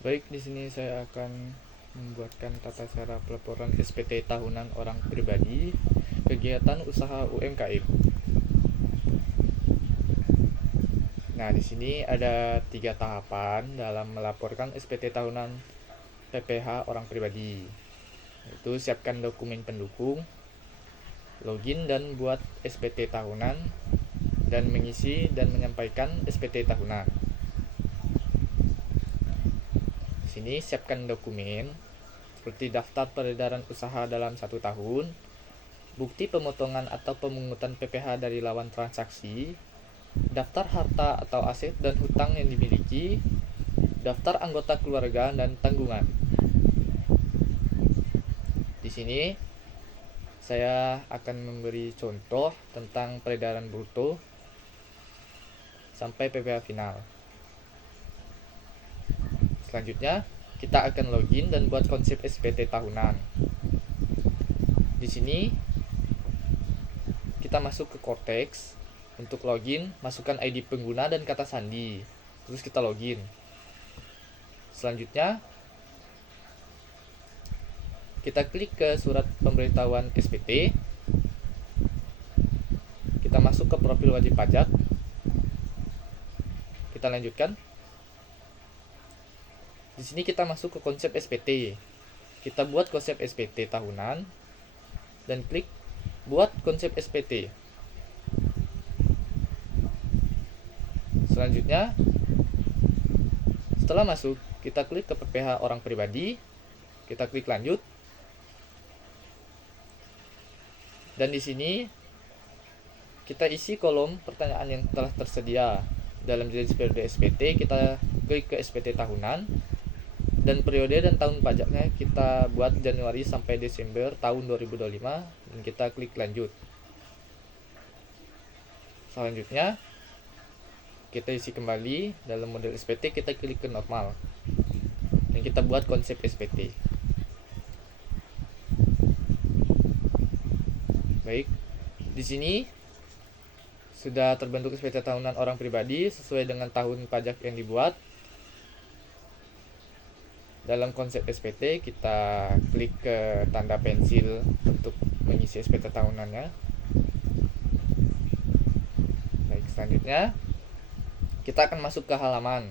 Baik, di sini saya akan membuatkan tata cara pelaporan SPT tahunan orang pribadi kegiatan usaha UMKM. Nah, di sini ada 3 tahapan dalam melaporkan SPT tahunan PPH orang pribadi. Yaitu siapkan dokumen pendukung, login dan buat SPT tahunan, dan mengisi dan menyampaikan SPT tahunan. Di sini siapkan dokumen seperti daftar peredaran usaha dalam 1 tahun, bukti pemotongan atau pemungutan PPH dari lawan transaksi, daftar harta atau aset dan hutang yang dimiliki, daftar anggota keluarga dan tanggungan. Di sini saya akan memberi contoh tentang peredaran bruto sampai PPH final. Selanjutnya, kita akan login dan buat konsep SPT tahunan. Di sini kita masuk ke Cortex. Untuk login, masukkan ID pengguna dan kata sandi. Terus kita login. Selanjutnya, kita klik ke surat pemberitahuan SPT. Kita masuk ke profil wajib pajak. Kita lanjutkan. Di sini kita masuk ke konsep SPT. Kita buat konsep SPT tahunan dan klik buat konsep SPT. Selanjutnya, setelah masuk, kita klik ke PPH orang pribadi. Kita klik lanjut. Dan di sini kita isi kolom pertanyaan yang telah tersedia. Dalam jenis periode SPT, kita klik ke SPT tahunan. Dan periode dan tahun pajaknya kita buat Januari sampai Desember tahun 2025. Dan kita klik lanjut. Selanjutnya, kita isi kembali dalam model SPT, kita klik ke normal. Dan kita buat konsep SPT. Baik, di sini sudah terbentuk SPT tahunan orang pribadi sesuai dengan tahun pajak yang dibuat. Dalam konsep SPT, kita klik ke tanda pensil untuk mengisi SPT tahunannya. Baik, selanjutnya kita akan masuk ke halaman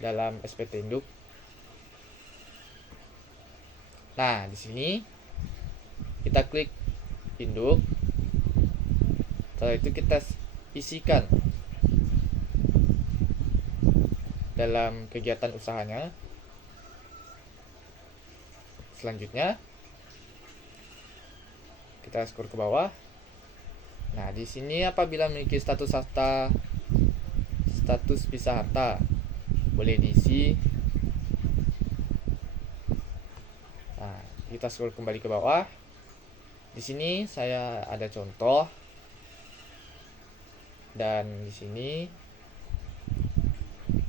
dalam SPT induk. Nah, di sini kita klik induk. Setelah itu kita isikan dalam kegiatan usahanya. Selanjutnya kita scroll ke bawah. Nah, di sini apabila memiliki status harta, status pisah harta, boleh diisi. Nah, kita scroll kembali ke bawah. Di sini saya ada contoh. Dan di sini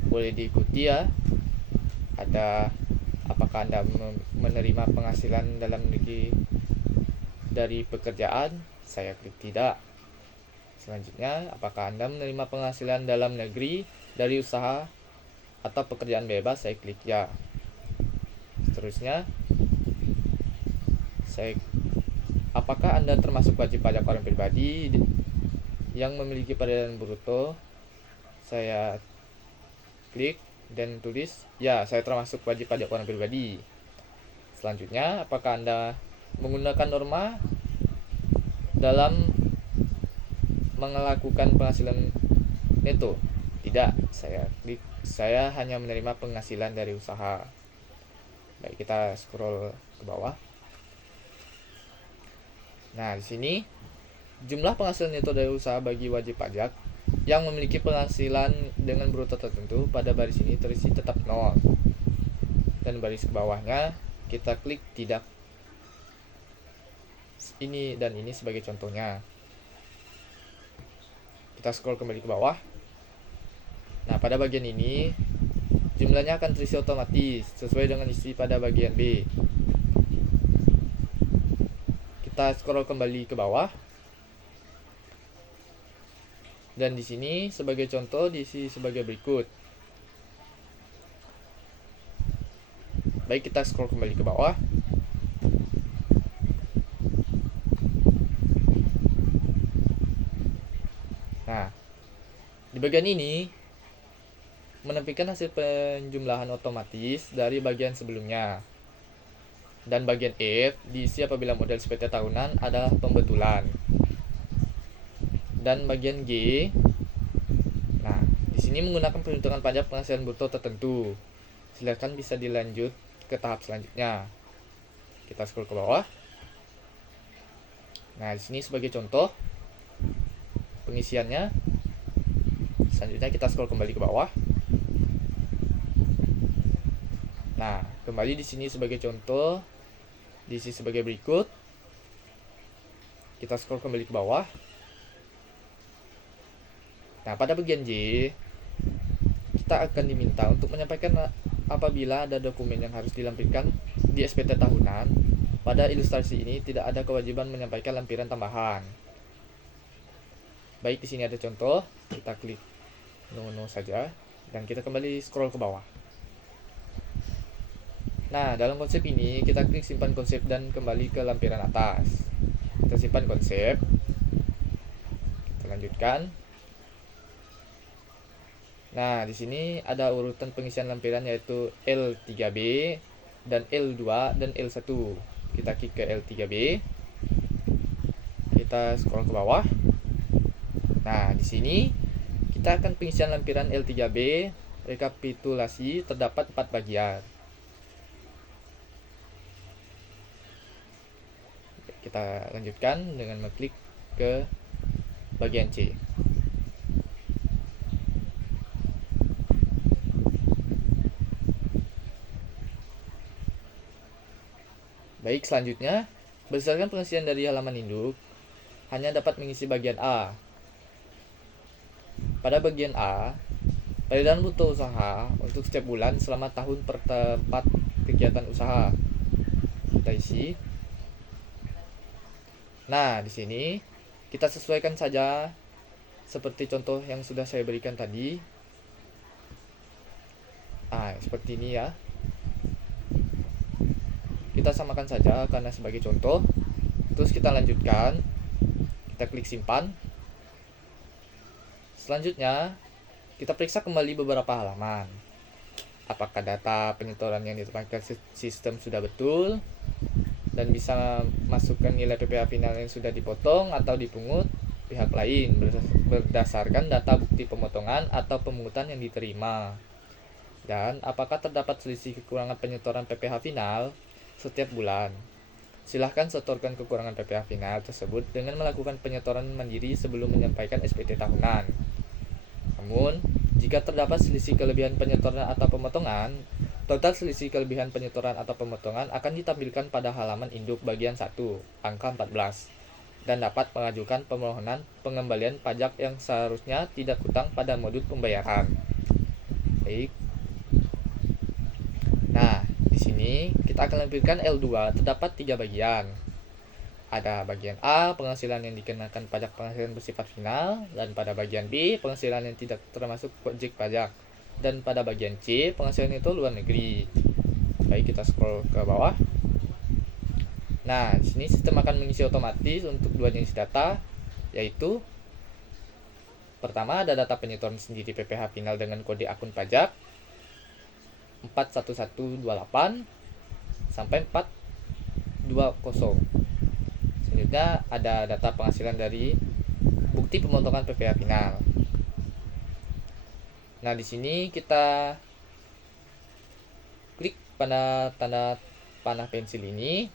boleh diikuti ya. Ada apakah Anda menerima penghasilan dalam negeri dari pekerjaan? Saya klik tidak. Selanjutnya, apakah Anda menerima penghasilan dalam negeri dari usaha atau pekerjaan bebas? Saya klik ya. Seterusnya, apakah Anda termasuk wajib pajak orang pribadi yang memiliki peredaran bruto? Saya klik dan tulis ya, saya termasuk wajib pajak orang pribadi. Selanjutnya, apakah Anda menggunakan norma dalam melakukan penghasilan neto? Tidak, saya klik saya hanya menerima penghasilan dari usaha. Baik, kita scroll ke bawah. Nah, di sini jumlah penghasilan neto dari usaha bagi wajib pajak yang memiliki penghasilan dengan bruto tertentu pada baris ini terisi tetap 0. Dan baris ke bawahnya kita klik tidak. Ini dan ini sebagai contohnya. Kita scroll kembali ke bawah. Nah, pada bagian ini jumlahnya akan terisi otomatis sesuai dengan isi pada bagian B. Kita scroll kembali ke bawah. Dan di sini sebagai contoh diisi sebagai berikut. Baik, kita scroll kembali ke bawah. Nah, di bagian ini menampilkan hasil penjumlahan otomatis dari bagian sebelumnya. Dan bagian F diisi apabila model SPT tahunan adalah pembetulan. Dan bagian G, nah, di sini menggunakan perhitungan pajak penghasilan bruto tertentu. Silakan bisa dilanjut ke tahap selanjutnya. Kita scroll ke bawah. Nah, di sini sebagai contoh pengisiannya. Selanjutnya kita scroll kembali ke bawah. Nah, kembali di sini sebagai contoh, diisi sebagai berikut. Kita scroll kembali ke bawah. Nah, pada bagian J, kita akan diminta untuk menyampaikan apabila ada dokumen yang harus dilampirkan di SPT tahunan. Pada ilustrasi ini tidak ada kewajiban menyampaikan lampiran tambahan. Baik, di sini ada contoh. Kita klik no saja dan kita kembali scroll ke bawah. Nah, dalam konsep ini kita klik simpan konsep dan kembali ke lampiran atas. Kita simpan konsep. Kita lanjutkan. Nah, di sini ada urutan pengisian lampiran yaitu L3B dan L2 dan L1. Kita klik ke L3B. Kita scroll ke bawah. Nah, di sini kita akan pengisian lampiran L3B rekapitulasi terdapat 4 bagian. Kita lanjutkan dengan mengklik ke bagian C. Baik, selanjutnya, berdasarkan pengisian dari halaman induk, hanya dapat mengisi bagian A. Pada bagian A, peredaran bruto usaha untuk setiap bulan selama tahun per tempat kegiatan usaha. Kita isi. Nah, di sini kita sesuaikan saja seperti contoh yang sudah saya berikan tadi. Seperti ini ya. Kita samakan saja karena sebagai contoh. Terus kita lanjutkan. Kita klik simpan. Selanjutnya, kita periksa kembali beberapa halaman. Apakah data penyetoran yang ditempatkan sistem sudah betul dan bisa masukkan nilai PPh final yang sudah dipotong atau dipungut pihak lain berdasarkan data bukti pemotongan atau pemungutan yang diterima. Dan apakah terdapat selisih kekurangan penyetoran PPh final setiap bulan. Silahkan setorkan kekurangan PPh final tersebut dengan melakukan penyetoran mandiri sebelum menyampaikan SPT tahunan. Namun, jika terdapat selisih kelebihan penyetoran atau pemotongan, total selisih kelebihan penyetoran atau pemotongan akan ditampilkan pada halaman induk bagian 1, angka 14, dan dapat mengajukan permohonan pengembalian pajak yang seharusnya tidak hutang pada modul pembayaran. Baik. Nah, di sini kita akan lampirkan L2 terdapat 3 bagian. Ada bagian A, penghasilan yang dikenakan pajak penghasilan bersifat final, dan pada bagian B, penghasilan yang tidak termasuk objek pajak, dan pada bagian C, penghasilan itu luar negeri. Baik, kita scroll ke bawah. Nah, di sini sistem akan mengisi otomatis untuk 2 jenis data, yaitu pertama ada data penyetoran sendiri PPh final dengan kode akun pajak 41128 sampai 420. Selanjutnya ada data penghasilan dari bukti pemotongan PPh final. Nah, di sini kita klik pada tanda panah pensil ini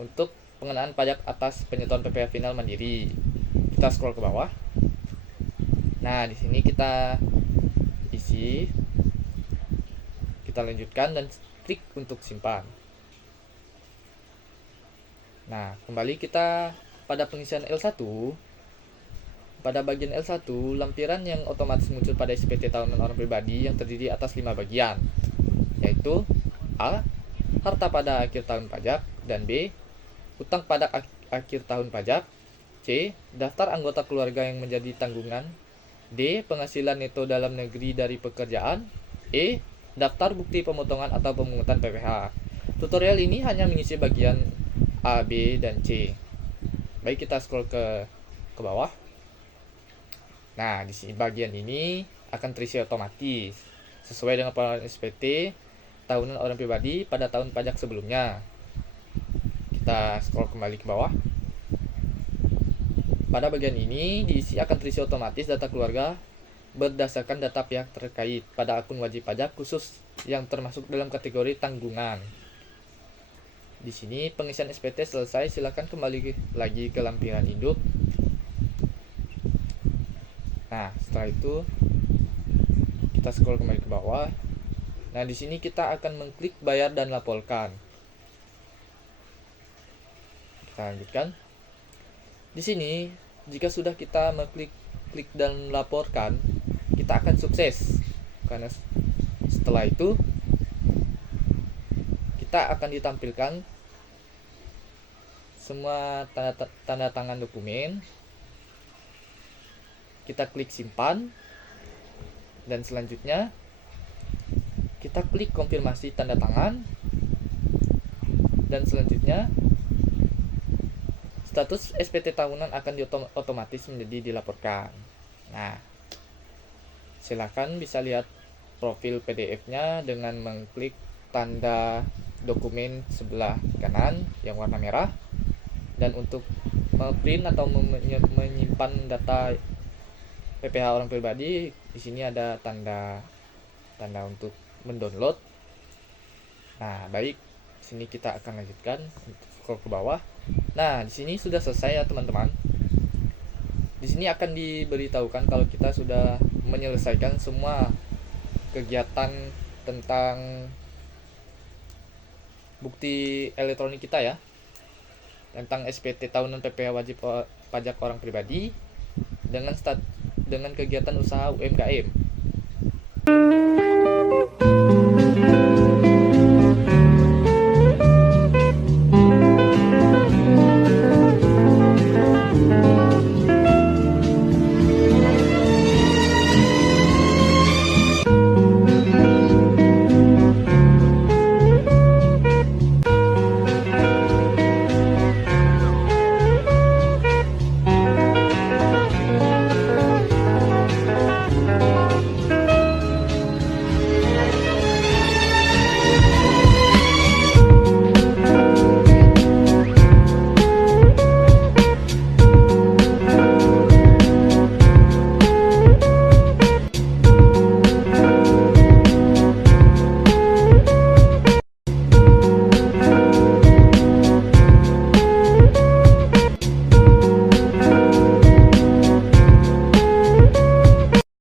untuk pengenaan pajak atas penyetoran PPh final mandiri. Kita scroll ke bawah. Nah, di sini kita isi. Kita lanjutkan dan klik untuk simpan. Nah, kembali kita pada pengisian L1. Pada bagian L1, lampiran yang otomatis muncul pada SPT tahunan orang pribadi yang terdiri atas 5 bagian, yaitu A, harta pada akhir tahun pajak, dan B, hutang pada akhir tahun pajak, C, daftar anggota keluarga yang menjadi tanggungan, D, penghasilan neto dalam negeri dari pekerjaan, E, Daftar bukti pemotongan atau pemungutan PPh. Tutorial ini hanya mengisi bagian A, B, dan C. Baik, kita scroll ke bawah. Nah, di sini bagian ini akan terisi otomatis sesuai dengan pengeluaran SPT tahunan orang pribadi pada tahun pajak sebelumnya. Kita scroll kembali ke bawah. Pada bagian ini diisi akan terisi otomatis data keluarga berdasarkan data pihak terkait pada akun wajib pajak khusus yang termasuk dalam kategori tanggungan. Di sini pengisian SPT selesai, silakan kembali lagi ke lampiran induk. Nah, setelah itu kita scroll kembali ke bawah. Nah, di sini kita akan mengklik bayar dan laporkan. Kita lanjutkan. Di sini jika sudah kita mengklik dan laporkan, kita akan sukses. Karena setelah itu kita akan ditampilkan semua tanda tangan dokumen. Kita klik simpan, dan selanjutnya kita klik konfirmasi tanda tangan, dan selanjutnya status SPT tahunan akan otomatis menjadi dilaporkan. Nah, silakan bisa lihat profil PDF-nya dengan mengklik tanda dokumen sebelah kanan yang warna merah, dan untuk print atau menyimpan data PPh orang pribadi, di sini ada tanda untuk mendownload. Nah, baik, sini kita akan lanjutkan untuk scroll ke bawah. Nah, di sini sudah selesai ya teman-teman. Di sini akan diberitahukan kalau kita sudah menyelesaikan semua kegiatan tentang bukti elektronik kita ya, tentang SPT tahunan PPh wajib pajak orang pribadi dengan kegiatan usaha UMKM.